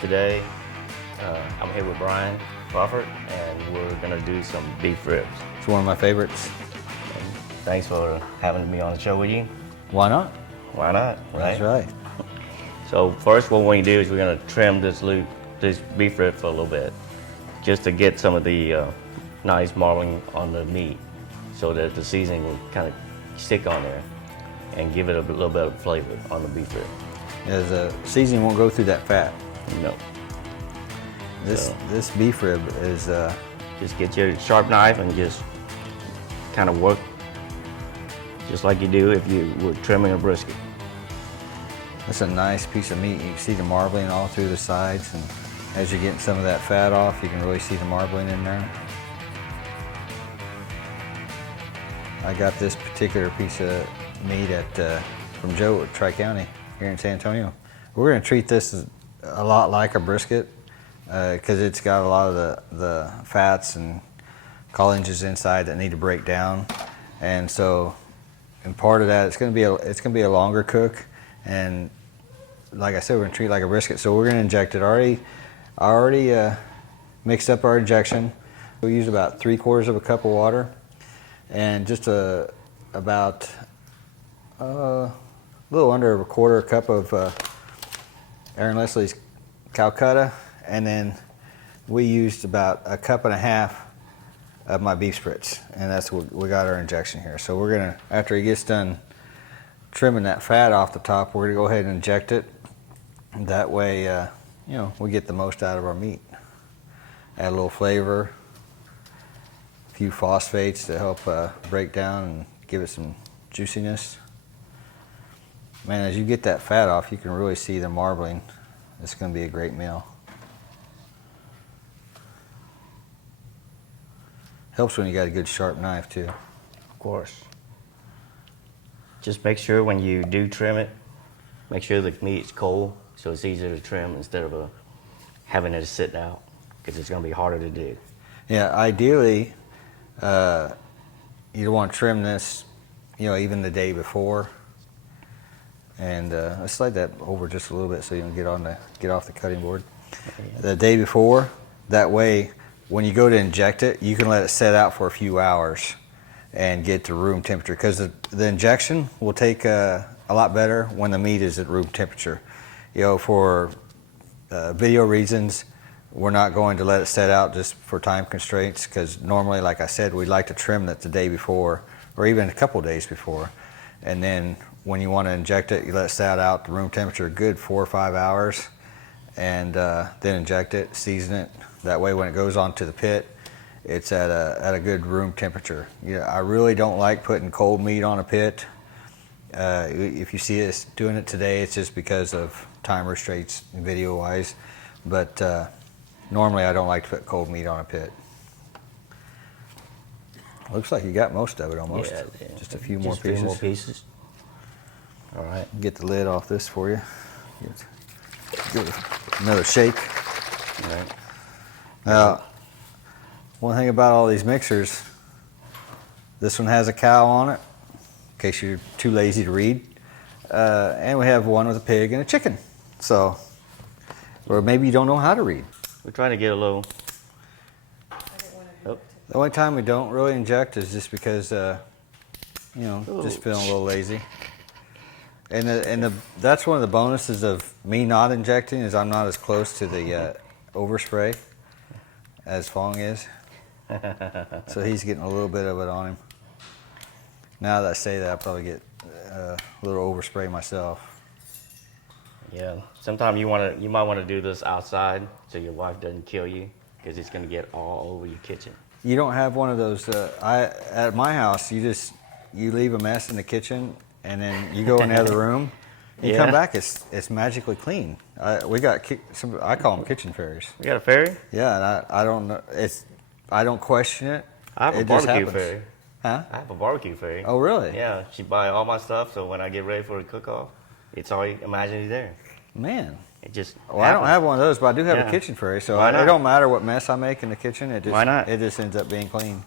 today. I'm here with Brian Crawford, and we're gonna do some beef ribs. It's one of my favorites. And thanks for having me on the show with you. Why not? Why not? That's right. So first, what we're going to do is we're going to trim this beef rib for a little bit, just to get some of the nice marbling on the meat, so that the seasoning will kind of stick on there and give it a little bit of flavor on the beef rib. As the seasoning won't go through that fat. No. This beef rib is just get your sharp knife and just kind of work just like you do if you were trimming a brisket. It's a nice piece of meat. You can see the marbling all through the sides, and as you're getting some of that fat off, you can really see the marbling in there. I got this particular piece of meat from Joe at Tri-County here in San Antonio. We're going to treat this a lot like a brisket because it's got a lot of the fats and collagens inside that need to break down, and so and part of that it's going to be a longer cook. And like I said, we're going to treat it like a brisket, so we're going to inject it. I already mixed up our injection. We use about 3/4 cup of water and just about a little under 1/4 cup of Aaron Leslie's Cowcutta, and then we used about 1.5 cups of my beef Spritz, and that's what we got our injection here. So we're going to, after he gets done trimming that fat off the top, we're going to go ahead and inject it. That way, we get the most out of our meat. Add a little flavor, a few phosphates to help break down and give it some juiciness. Man, as you get that fat off, you can really see the marbling. It's going to be a great meal. Helps when you got a good sharp knife too. Of course. Just make sure when you do trim it, make sure the meat's cold so it's easier to trim instead of having it sit out, because it's going to be harder to do. Yeah, ideally, you want to trim this, even the day before. And let's slide that over just a little bit so you don't get off the cutting board. The day before, that way, when you go to inject it, you can let it set out for a few hours and get to room temperature, because the injection will take a lot better when the meat is at room temperature. For video reasons, we're not going to let it set out just for time constraints, because normally, like I said, we'd like to trim it the day before or even a couple days before. And then when you want to inject it, you let it set out to room temperature a good 4 or 5 hours, and then inject it, season it. That way when it goes onto the pit, it's at a good room temperature. I really don't like putting cold meat on a pit. If you see us doing it today, it's just because of time restraints video-wise. But normally I don't like to put cold meat on a pit. Looks like you got most of it almost. Yeah. Just a few more pieces. A few more pieces. All right. Get the lid off this for you. Give it another shake. All right. Now, one thing about all these mixers, this one has a cow on it, in case you're too lazy to read. And we have one with a pig and a chicken. So, or maybe you don't know how to read. We're trying to get a little... The only time we don't really inject is just because, just feeling a little lazy. And that's one of the bonuses of me not injecting, is I'm not as close to the overspray as Fong is. So he's getting a little bit of it on him. Now that I say that, I'll probably get a little overspray myself. Yeah, sometimes you might want to do this outside so your wife doesn't kill you, because it's going to get all over your kitchen. You don't have one of those. At my house, you leave a mess in the kitchen, and then you go in the other room. You come back, it's magically clean. I call them kitchen fairies. You got a fairy? Yeah, and I don't know. I don't question it. I have a barbecue fairy. Huh? I have a barbecue fairy. Oh, really? Yeah, she buy all my stuff, so when I get ready for a cook-off, it's already imagined there. Man. It just Well, I don't have one of those, but I do have a kitchen fairy, so it don't matter what mess I make in the kitchen. Why not? It just ends up being clean.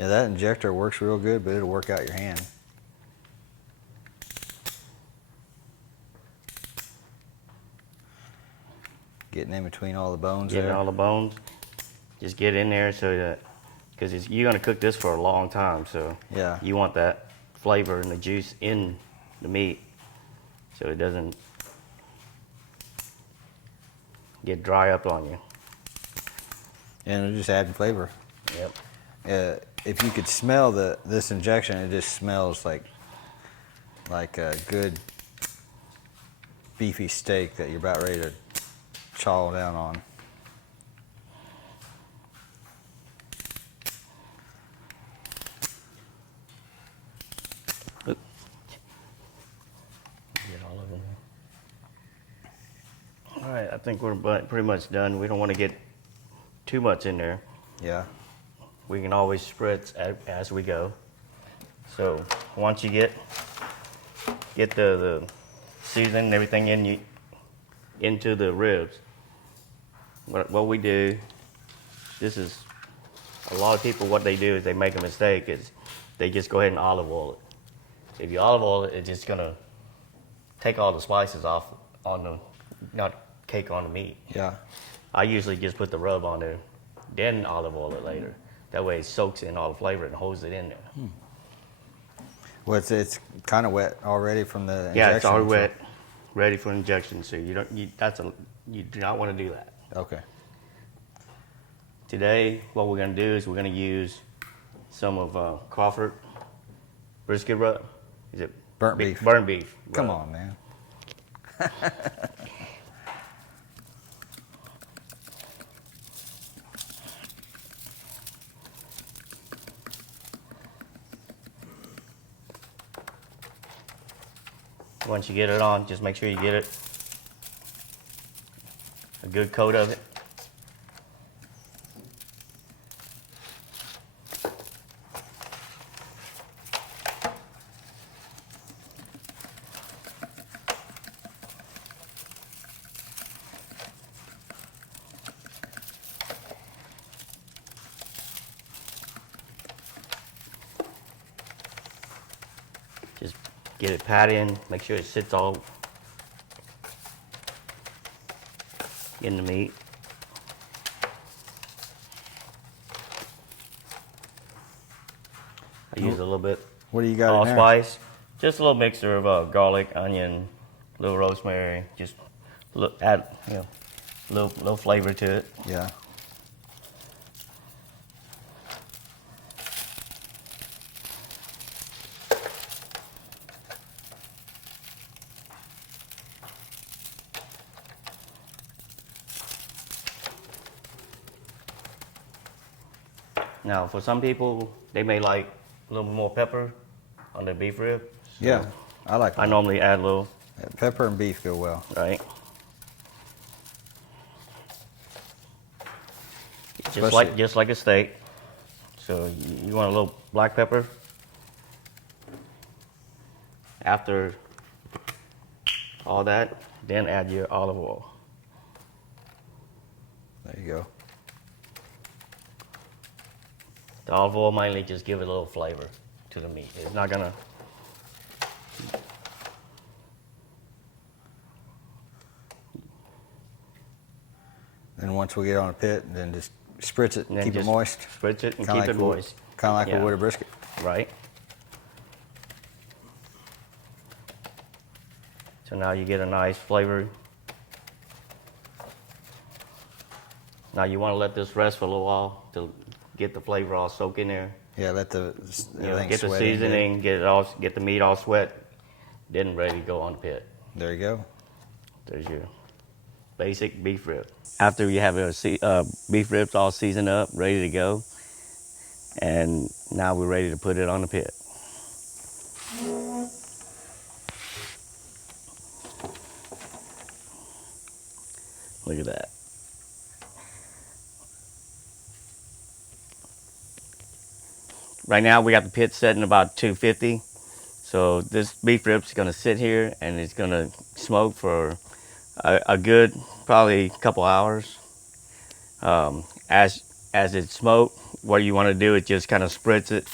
Yeah, that injector works real good, but it'll work out your hand. Getting in between all the bones Getting there. all the bones. Just get in there so that, because you're going to cook this for a long time, so Yeah. you want that flavor and the juice in the meat so it doesn't get dry up on you. And it'll just add flavor. Yep. If you could smell this injection, it just smells like a good beefy steak that you're about ready to chow down on. Get all of them. All right, I think we're pretty much done. We don't want to get too much in there. Yeah. We can always spritz as we go. So once you get the seasoning and everything into the ribs, what we do, this is a lot of people, what they do is they make a mistake is they just go ahead and olive oil it. If you olive oil it, it's just gonna take all the spices off on the, not cake on the meat. Yeah. I usually just put the rub on there, then olive oil it later. That way it soaks in all the flavor and holds it in there. Well, it's kind of wet already from the injection. Yeah, it's already so- wet, ready for injection. So you do not want to do that. Okay. Today, what we're going to do is we're going to use some of Crawford brisket rub. Is it Burnt beef. Burnt beef. Come rub. on, man. Once you get it on, just make sure you get it a good coat of it. Just get it pat in, make sure it sits all in the meat. I use a little bit What do you got in there? allspice, just a little mixture of garlic, onion, a little rosemary, just add little flavor to it. Yeah. Now, for some people, they may like a little more pepper on the beef rib. So Yeah. I like I it. normally add a little, Pepper and beef go well. right? Especially- Just like a steak. So you want a little black pepper. After all that, then add your olive oil. There you go. The olive oil mainly just give it a little flavor to the meat. It's not gonna. Then once we get on a pit, then just spritz it, And then keep it just moist. Spritz it and Kinda keep like it we would- moist. Kind of like Yeah. we would a brisket. Right. So now you get a nice flavor. Now you want to let this rest for a little while to get the flavor all soak in there. Yeah, let the You know, everything get the sweat in good. seasoning, get the meat all sweat, then ready to go on the pit. There you go. There's your basic beef rib. After you have your beef ribs all seasoned up, ready to go, and now we're ready to put it on the pit. Look at that. Right now we got the pit setting about 250. So this beef ribs is gonna sit here and it's gonna smoke for a good probably couple hours. As it smokes, what you want to do is just kind of spritz it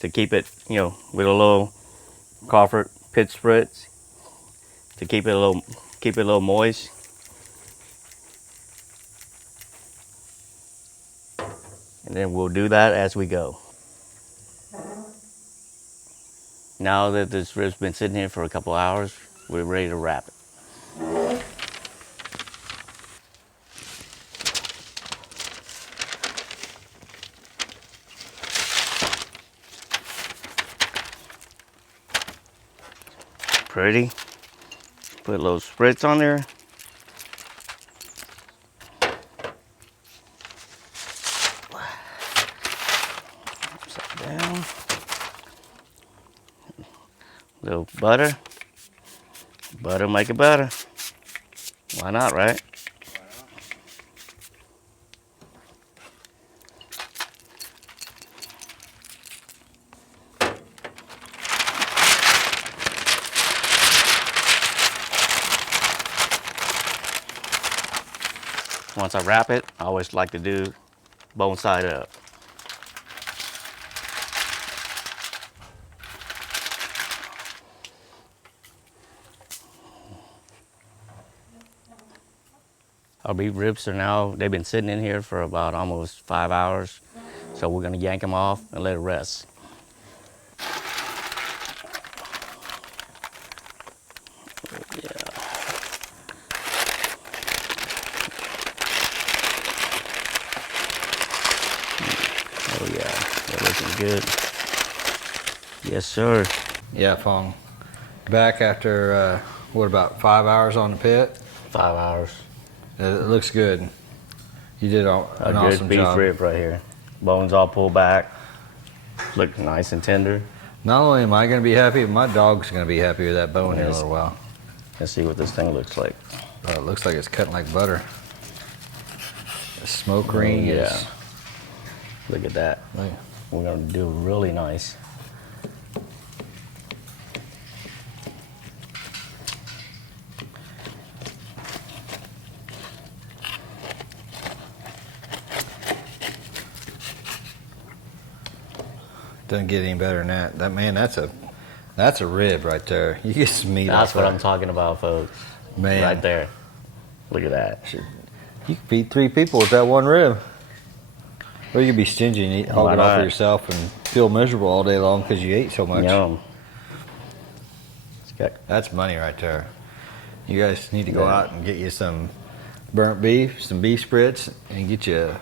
to keep it, you know, with a little Crawford pit spritz to keep it a little moist. And then we'll do that as we go. Now that this rib's been sitting here for a couple hours, we're ready to wrap it. Pretty. Put a little spritz on there. Upside down. Little butter. Butter make it better. Why not, right? Once I wrap it, I always like to do bone side up. Our beef ribs are now, they've been sitting in here for about almost 5 hours. So we're gonna yank them off and let it rest. Oh yeah, they're looking good. Yes, sir. Yeah, Fong. Back after, what, about 5 hours on the pit? 5 hours. It looks good. You did an awesome good job. beef rib right here. Bones all pulled back. Look nice and tender. Not only am I going to be happy, but my dog's going to be happy with that bone here in a little while. Let's see what this thing looks like. Oh, it looks like it's cutting like butter. The smoke ring is... Look at that. Look. We're going to do really nice. Doesn't get any better than that. That's a rib right there. You get some meat. That's what I'm talking about, folks. Man, right there. Look at that. You could feed 3 people with that one rib. Or you could be stingy and hog it all for yourself and feel miserable all day long because you ate so much. Yum. That's money right there. You guys need to go out and get you some burnt beef, some beef spritz, and get you a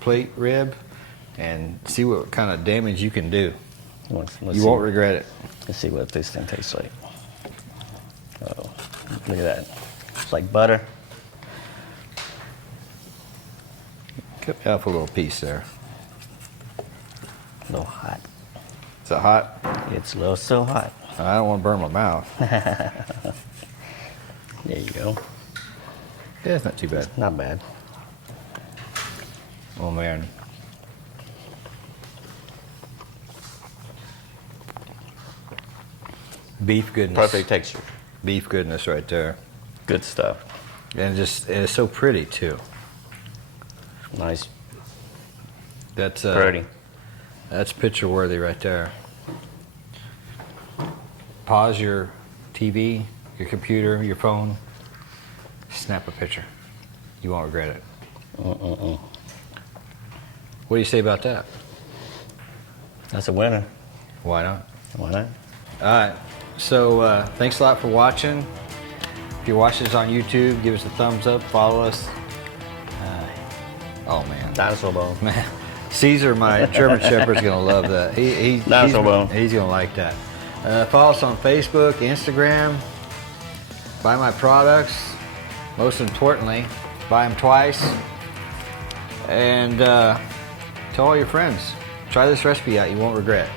plate rib and see what kind of damage you can do. You won't regret it. Let's see what this thing tastes like. Oh, look at that. It's like butter. Cut me off a little piece there. A little hot. Is it hot? It's a little so hot. I don't want to burn my mouth. There you go. Yeah, it's not too bad. Not bad. Oh man. Beef goodness. Perfect texture. Beef goodness right there. Good stuff. And it's so pretty too. Nice. That's pretty. That's picture worthy right there. Pause your TV, your computer, your phone. Snap a picture. You won't regret it. What do you say about that? That's a winner. Why not? Why not? All right. So thanks a lot for watching. If you're watching this on YouTube, give us a thumbs up, follow us. Oh man. Dinosaur bone. Man, Caesar, my German Shepherd's gonna love that. Dinosaur bone. He's gonna like that. Follow us on Facebook, Instagram. Buy my products. Most importantly, buy them twice. And tell all your friends. Try this recipe out. You won't regret.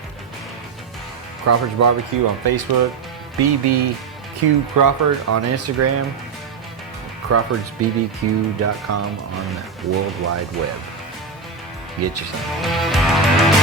Crawford's Barbecue on Facebook. BBQ Crawford on Instagram. CrawfordsBBQ.com on the World Wide Web. Get you some.